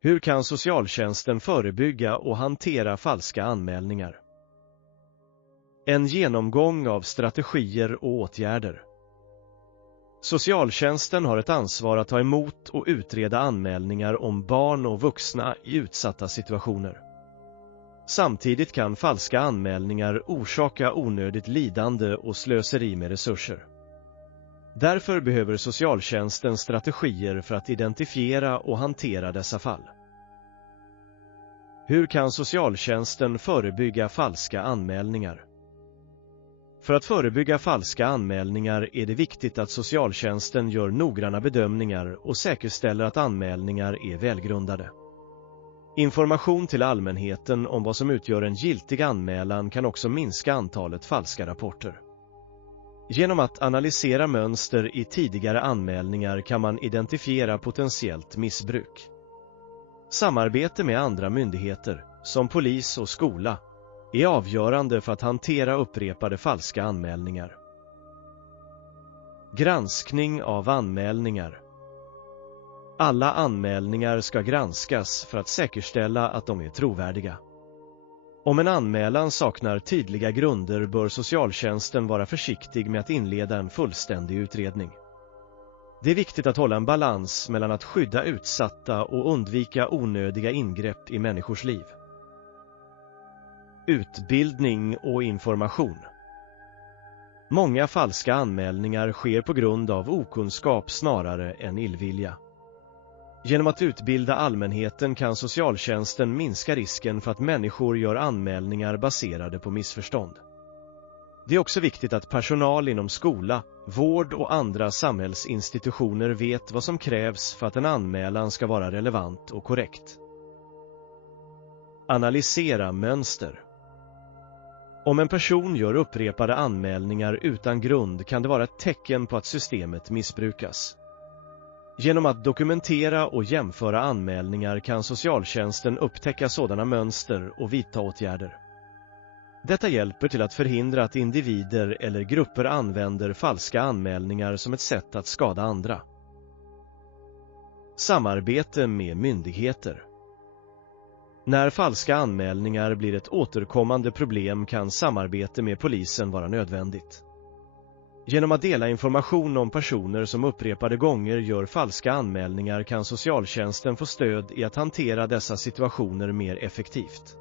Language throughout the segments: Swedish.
Hur kan socialtjänsten förebygga och hantera falska anmälningar? En genomgång av strategier och åtgärder. Socialtjänsten har ett ansvar att ta emot och utreda anmälningar om barn och vuxna i utsatta situationer. Samtidigt kan falska anmälningar orsaka onödigt lidande och slöseri med resurser. Därför behöver socialtjänsten strategier för att identifiera och hantera dessa fall. Hur kan socialtjänsten förebygga falska anmälningar? För att förebygga falska anmälningar är det viktigt att socialtjänsten gör noggranna bedömningar och säkerställer att anmälningar är välgrundade. Information till allmänheten om vad som utgör en giltig anmälan kan också minska antalet falska rapporter. Genom att analysera mönster i tidigare anmälningar kan man identifiera potentiellt missbruk. Samarbete med andra myndigheter, som polis och skola, är avgörande för att hantera upprepade falska anmälningar. Granskning av anmälningar. Alla anmälningar ska granskas för att säkerställa att de är trovärdiga. Om en anmälan saknar tydliga grunder bör socialtjänsten vara försiktig med att inleda en fullständig utredning. Det är viktigt att hålla en balans mellan att skydda utsatta och undvika onödiga ingrepp i människors liv. Utbildning och information. Många falska anmälningar sker på grund av okunskap snarare än illvilja. Genom att utbilda allmänheten kan socialtjänsten minska risken för att människor gör anmälningar baserade på missförstånd. Det är också viktigt att personal inom skola, vård och andra samhällsinstitutioner vet vad som krävs för att en anmälan ska vara relevant och korrekt. Analysera mönster. Om en person gör upprepade anmälningar utan grund kan det vara ett tecken på att systemet missbrukas. Genom att dokumentera och jämföra anmälningar kan socialtjänsten upptäcka sådana mönster och vidta åtgärder. Detta hjälper till att förhindra att individer eller grupper använder falska anmälningar som ett sätt att skada andra. Samarbete med myndigheter. När falska anmälningar blir ett återkommande problem kan samarbete med polisen vara nödvändigt. Genom att dela information om personer som upprepade gånger gör falska anmälningar kan socialtjänsten få stöd i att hantera dessa situationer mer effektivt.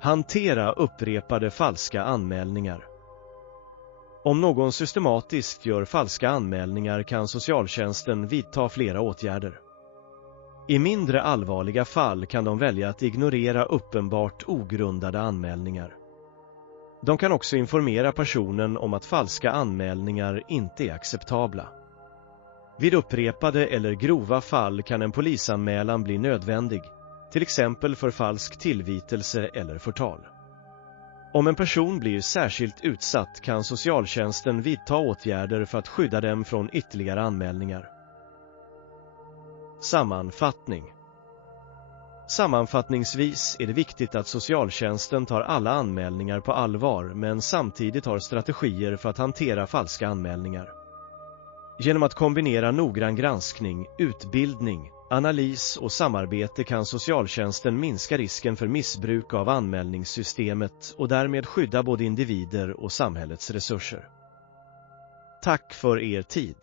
Hantera upprepade falska anmälningar. Om någon systematiskt gör falska anmälningar kan socialtjänsten vidta flera åtgärder. I mindre allvarliga fall kan de välja att ignorera uppenbart ogrundade anmälningar. De kan också informera personen om att falska anmälningar inte är acceptabla. Vid upprepade eller grova fall kan en polisanmälan bli nödvändig, till exempel för falsk tillvitelse eller förtal. Om en person blir särskilt utsatt kan socialtjänsten vidta åtgärder för att skydda dem från ytterligare anmälningar. Sammanfattning. Sammanfattningsvis är det viktigt att socialtjänsten tar alla anmälningar på allvar men samtidigt har strategier för att hantera falska anmälningar. Genom att kombinera noggrann granskning, utbildning, analys och samarbete kan socialtjänsten minska risken för missbruk av anmälningssystemet och därmed skydda både individer och samhällets resurser. Tack för er tid.